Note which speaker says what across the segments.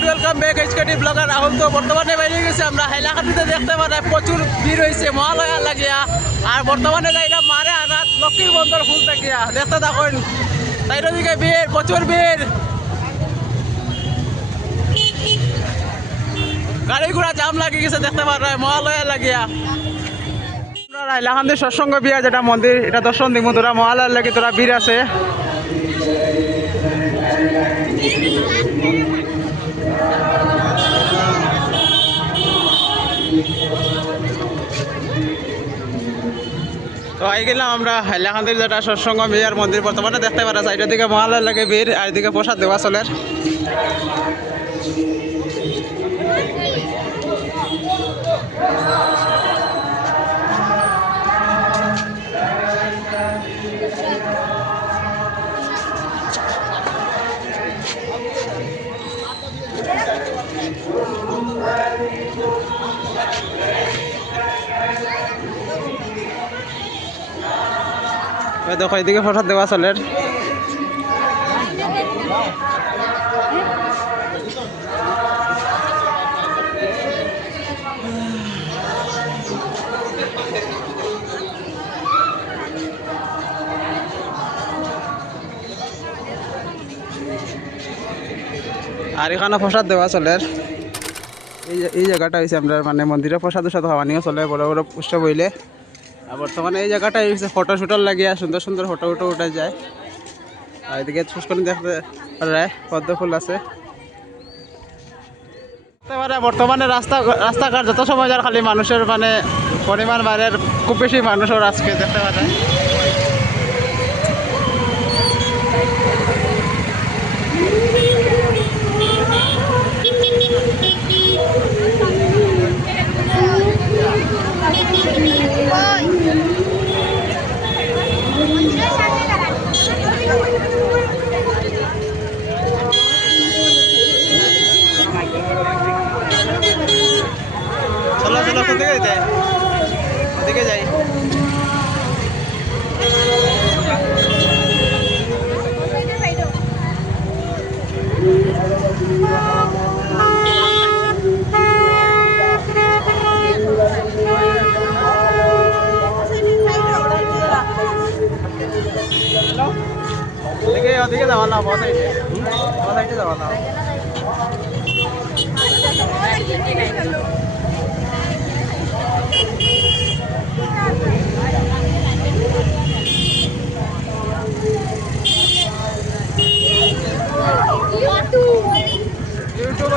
Speaker 1: And welcome back HKT blogger Rahul তো বর্তমানে বাইরে গেছে। আমরা হাইলাকাটিতে দেখতে পারে প্রচুর ভিড় হয়েছে, মহালয়া লাগিয়া আর বর্তমানে যাইরা মারে আর রাত লক্ষ্মীর বন্দর ফুল থাকিয়া দেখতে থাকুন। তাই দিকে ভিড়, প্রচুর ভিড়। গাড়ি ঘোড়া জাম লাগি গেছে, দেখতে পারে মহালয়া লাগিয়া হাইলাকান্দির সৎসঙ্গ বিয়া যেটা মন্দির, এটা দর্শন দিব তোরা মহালয়ার লাগে তোরা ভিড় আছে। তো আই গেলাম আমরা হাইলাকান্দির যেটা সৎসঙ্গ বিয়ার মন্দির বর্তমানে দেখতে পারা সাইডের দিকে মহালয় লাগে বীর আর এদিকে প্রসাদ দেওয়া চলের দেখো এদিকে প্রসাদ দেওয়া চলের আর এখানে প্রসাদ দেওয়া চলের এই জায়গাটা হয়েছে আমরা মানে মন্দিরে প্রসাদ প্রসাদ হওয়া নিয়ে চলে, বড় বড় উৎসব হইলে। আর বর্তমানে এই জায়গাটায় ফটো শুটার লাগিয়া সুন্দর সুন্দর ফটো উটো উঠে যায়। আর এদিকে পুষ্করণী দেখতে পারে, পদ্ম ফুল আছে। বর্তমানে রাস্তা, রাস্তাঘাট যত সময় যার খালি মানুষের মানে পরিমাণ বাইরের খুব বেশি মানুষের আজকে দেখতে পাওয়া চলো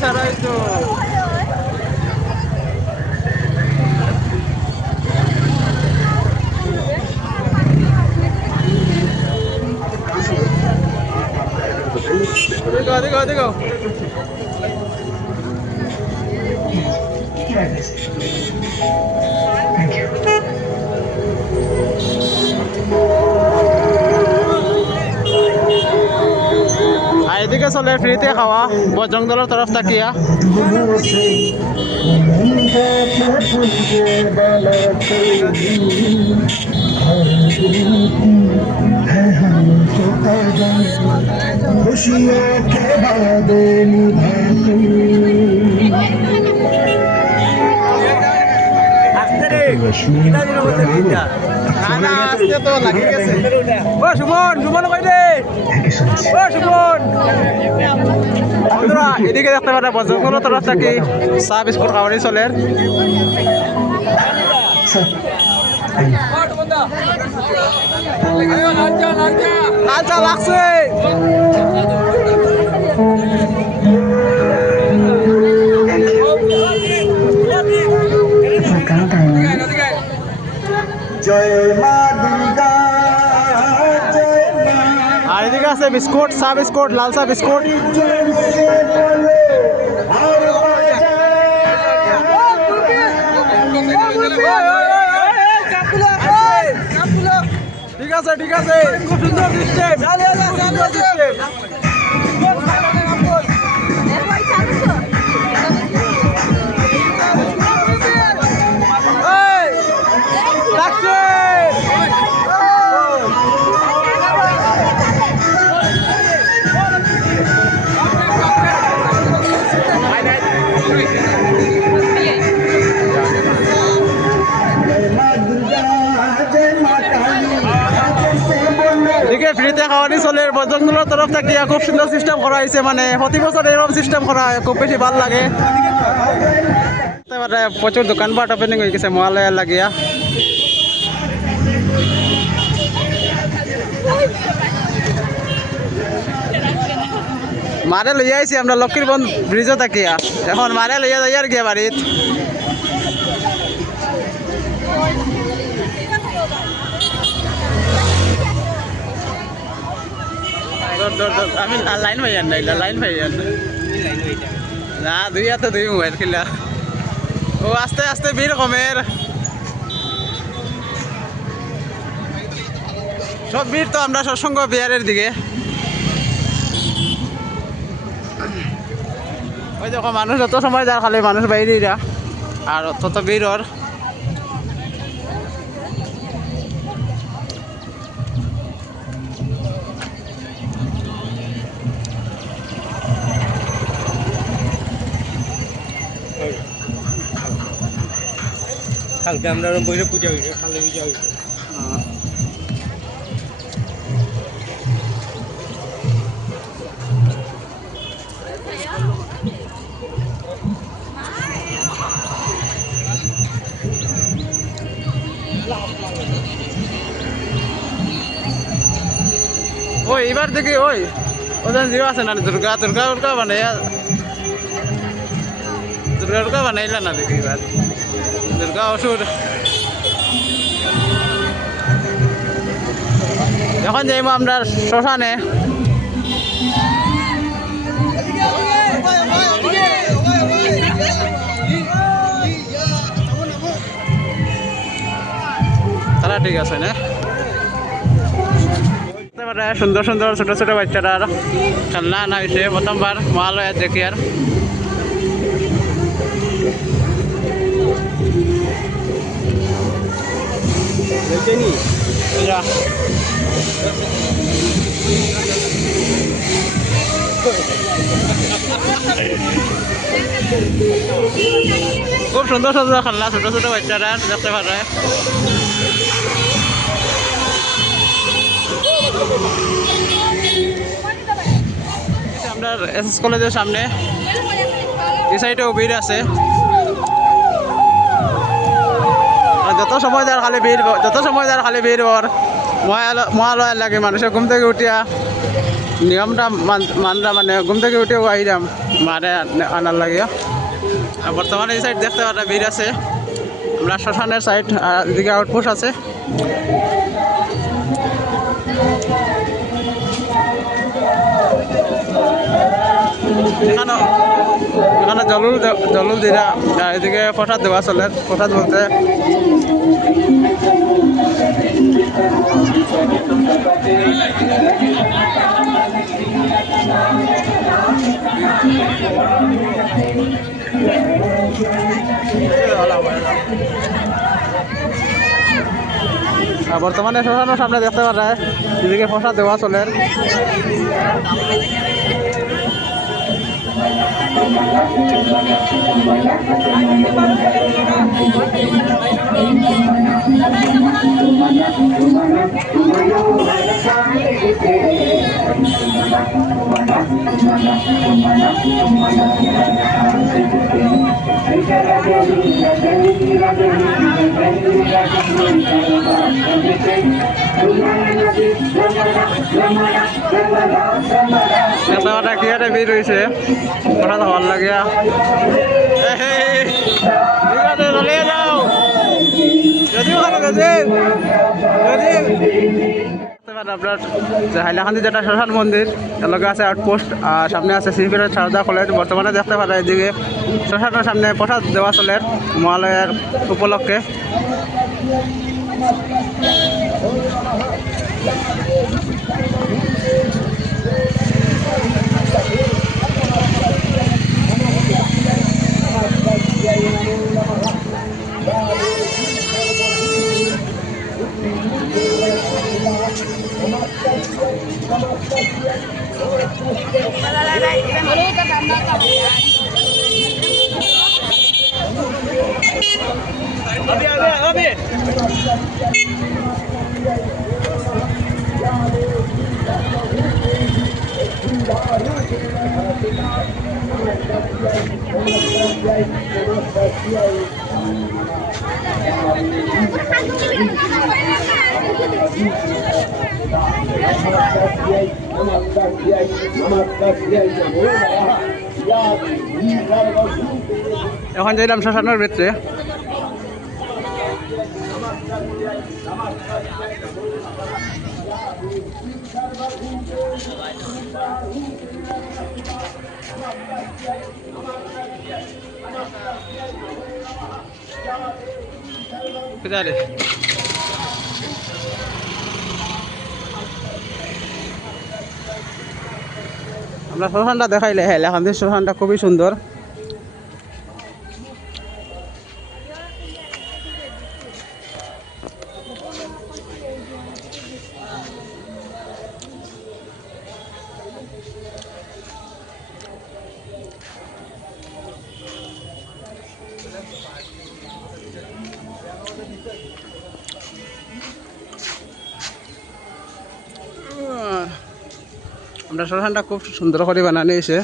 Speaker 1: Vamos a esto. বজরং দলের তরফ তাকিয়া
Speaker 2: खुशियों के बाद निभाते
Speaker 1: ও সুমন সুমন কই দে ও সুমন। বন্ধুরা এদিকে দেখতে পারে বজরং দলের তরফ থাকি চা বিস্কুট চলের লাল লাগছে। আর এদিকে আছে বিস্কুট চা বিস্কুট লাল চা বিস্কুট। ঠিক আছে ঠিক আছে। খুব সুন্দর সিস্টেম জঙ্গলের তরফ থেকে খুব সুন্দর সিস্টেম করা হয়েছে মানে প্রতি বছর এরকম সিস্টেম করা হয়, খুব বেশি ভালো লাগে। প্রচুর দোকানপাট ওপেনিং হয়ে গেছে, মহালয়া লাগিয়া মারে লইয়া আইছি আমরা, লক্ষ্মীর বন্ধ ব্রিজও থাকিয়া এখন মারে লইয়া যাই আর গিয়া বাড়িত? আমি লাইন ভাইয়ান না লাইন ভাইয়ান না, দুই হাতে দুই মোবাইল খেলা ও, আস্তে আস্তে ভিড় কমের। সব ভিড় তো আমরা সৎসঙ্গ বিহারের দিকে। ওই দেখো, মানুষ, যত সময় যার খালি মানুষ বাইরেরা আর তত ভিড়
Speaker 3: কালকে আমরা বইলে পূজা হয়েছে কালে পূজা হয়েছে।
Speaker 1: ওই এবার দেখি, ওই। ওজন জিও আছে না দুর্গা দুর্গা দুর্গা বানাইয়া দুর্গা দুর্গা বানাইলা না দেখি এবার দুর্গা অসুর। এখন যাইব আমরা শ্মশানে। তারা ঠিক আছে না? সুন্দর সুন্দর ছোট ছোট বাচ্চারা খেলনা আনা হয়েছে, প্রথমবার মহালয়ার দেখি আর। যা। খুব সুন্দর সুন্দর খেলনা, ছোট ছোট বাচ্চারা দেখতে পারে। আমরা এস এস কলেজের সামনে। এই সাইডে ভিড় আছে। যত সময় যার খালি ভিড় যত সময় যার খালি ভিড় মহালয় মহালয়ার লাগে মানুষের ঘুম থেকে উঠিয়া নিয়মটা মান- মানরা মানে ঘুম থেকে উঠেও আইরাম মানে আনার লাগে। বর্তমানে এই সাইড দেখতে পারা ভিড় আছে। আমরা শ্মশানের সাইড আর এদিকে আউটপোস্ট আছে। এখানে এখানে জলুল জলুল দিরা এদিকে প্রসাদ দেওয়া চলে। প্রসাদ বলতে বর্তমানে শ্মশানের সামনে দেখতে পারা এদিকে প্রসাদ দেওয়া চলে একটা কি একটা ভিড় হয়েছে হওয়ার লাগিয়া। এই, ঠিক চলে যদি আর আপনার হাইলাখান্দি যেটা শ্মশান মন্দির লগে আছে আউটপোস্ট, আর সামনে আছে সিপিএর সারদা কলেজ বর্তমানে দেখতে পারা এদিকে শ্মশানের সামনে প্রসাদ দেওয়া চলে মহালয়ার উপলক্ষে Yeah. đây đây đây em lấy cái cam đó cam Abi abi abi. Thank you.
Speaker 2: এখন যাইলাম শ্মশানের ভিতরে কোথায় আমরা শ্মশানটা দেখাইলে হ্যাঁ এখান শ্মশানটা খুবই সুন্দর। আমরা খুব সুন্দর করে বানানো হয়েছে।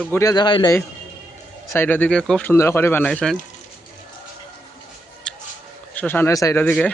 Speaker 2: একটু ঘুরিয়া দেখাইলাই সাইডের দিকে খুব সুন্দর করে বানাইছেন। শ্মশানের সাইডের দিকে।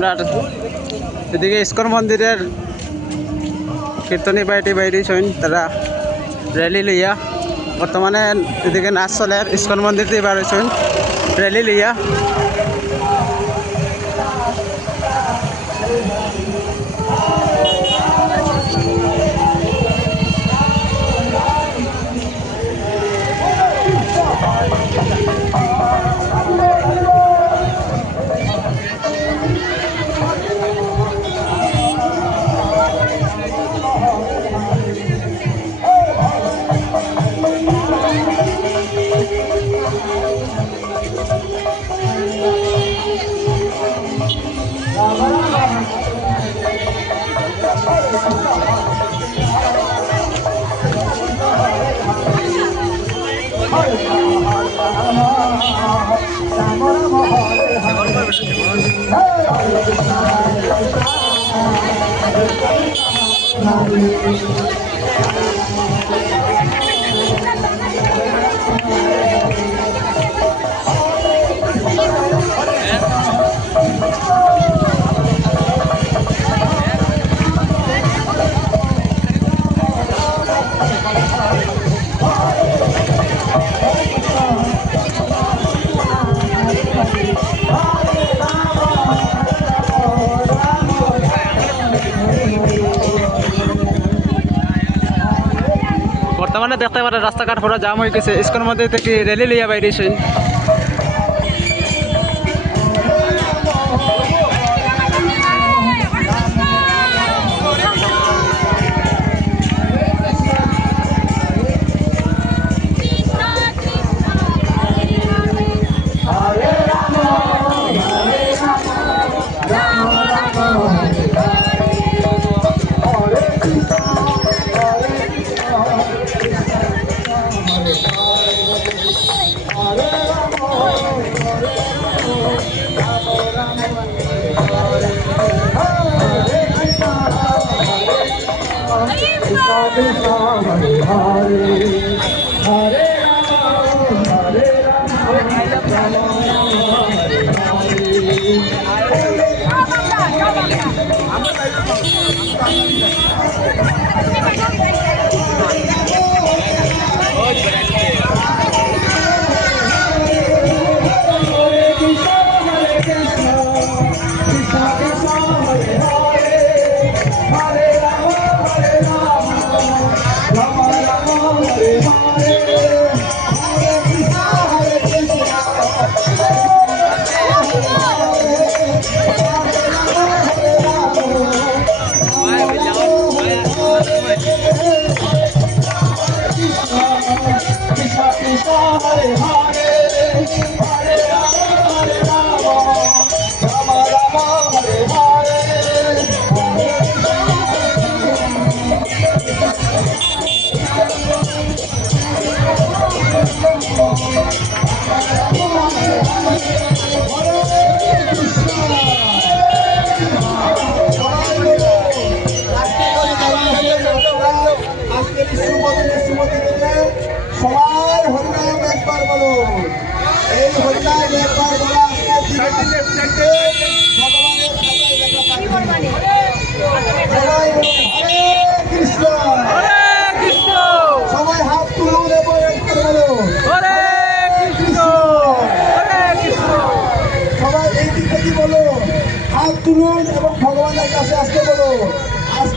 Speaker 2: আমরা এদিকে ইস্কন মন্দিরের কীর্তনী বাইটি বাইটি ছইন তারা র্যালি লইয়া। বর্তমানে এদিকে নাচ চলে, ইস্কন মন্দির দিয়ে বার হয়েছেন র্যালি লইয়া। let's ride let's ride selamat datang dari. বর্তমানে দেখতে পারে রাস্তাঘাট পুরো জাম হয়ে গেছে। স্কুলের মধ্যে থেকে রেলি লইয়া বাইরেছেন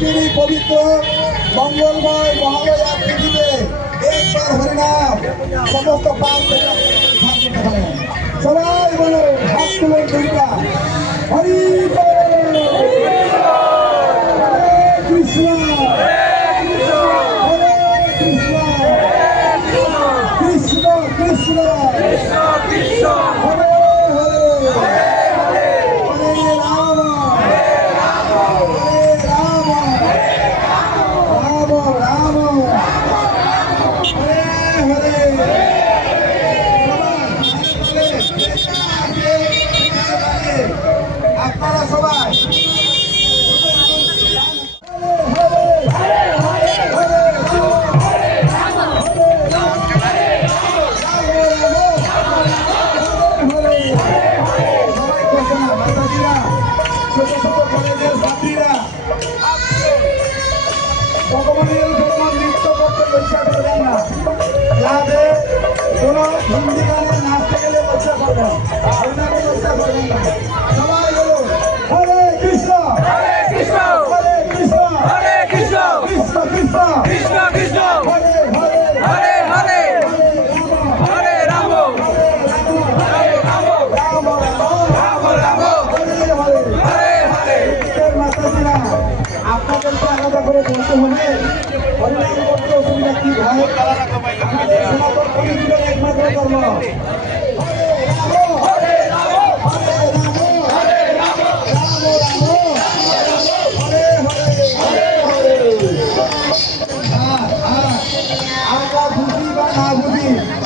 Speaker 2: প্রতিটি পবিত্র মঙ্গলময় মহালয়া তিথিতে একবার হরিনাম, সমস্ত পাপ সবাই বলো, হাত তুলুন দুর্গা হরি কৃষ্ণ! পারতেছি না আপনাদেরকে আলাদা করে বলতে হলে হরিনাম করতে অসুবিধা কি ভাই আমাদের সনাতন পরিচিত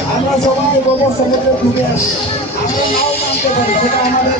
Speaker 2: আমরা সবাই সমুদ্রে ঘুরে আসি আমরা নাও নামতে পারি সেটা আমাদের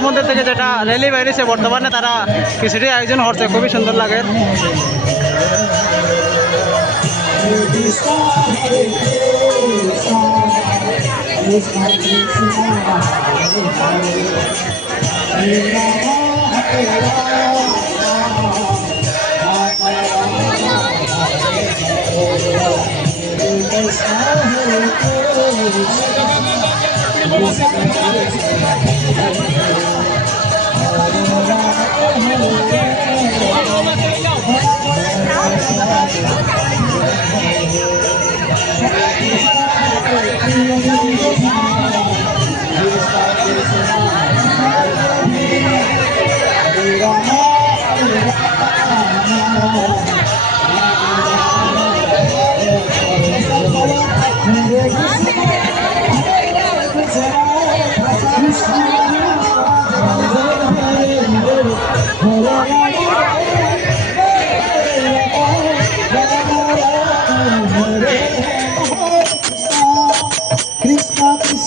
Speaker 1: তারপরে স্কুলের মধ্যে থেকে যেটা র্যালি বেরিয়েছে, বর্তমানে তারা কিছুটি আয়োজন করছে, খুবই সুন্দর লাগে।
Speaker 4: Krishna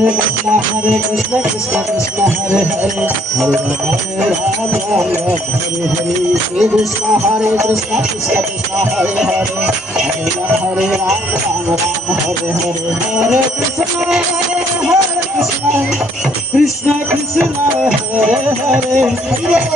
Speaker 4: Hare Krishna, Hare Krishna, Krishna Krishna, Hare Hare, Hare Rama, Rama Rama, Hare Hare, Shri Krishna, Hare Krishna, Krishna Krishna, Hare Hare, Hare Hare, Rama Rama, Rama Hare Hare, Hare Krishna, Hare Krishna, Krishna Krishna, Hare Hare.